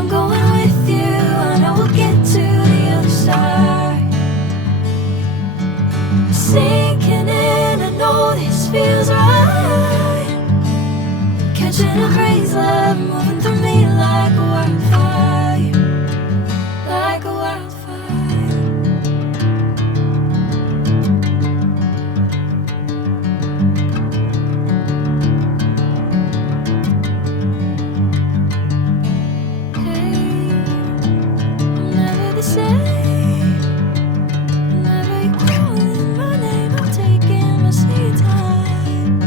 I'm going with you, I know we'll get to the other side. Sinking in, I know this feels right. Catching a breeze, love moving through me like a wildfire, like a wildfire. Hey, I'm never the same. Whenever you're calling my name, I'm taking my sweet time.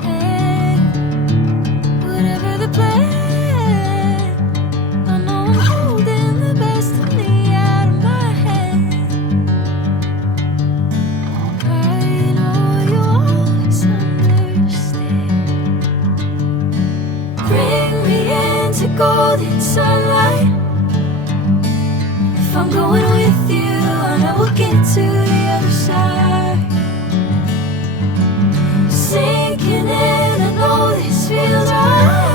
Hey, whatever the plan, I know I'm holding the best of me out of my hand. I know you always understand. Bring me into golden sunlight. If I'm going with you, I know we'll get to the other side. Sinking in, I know this feels right.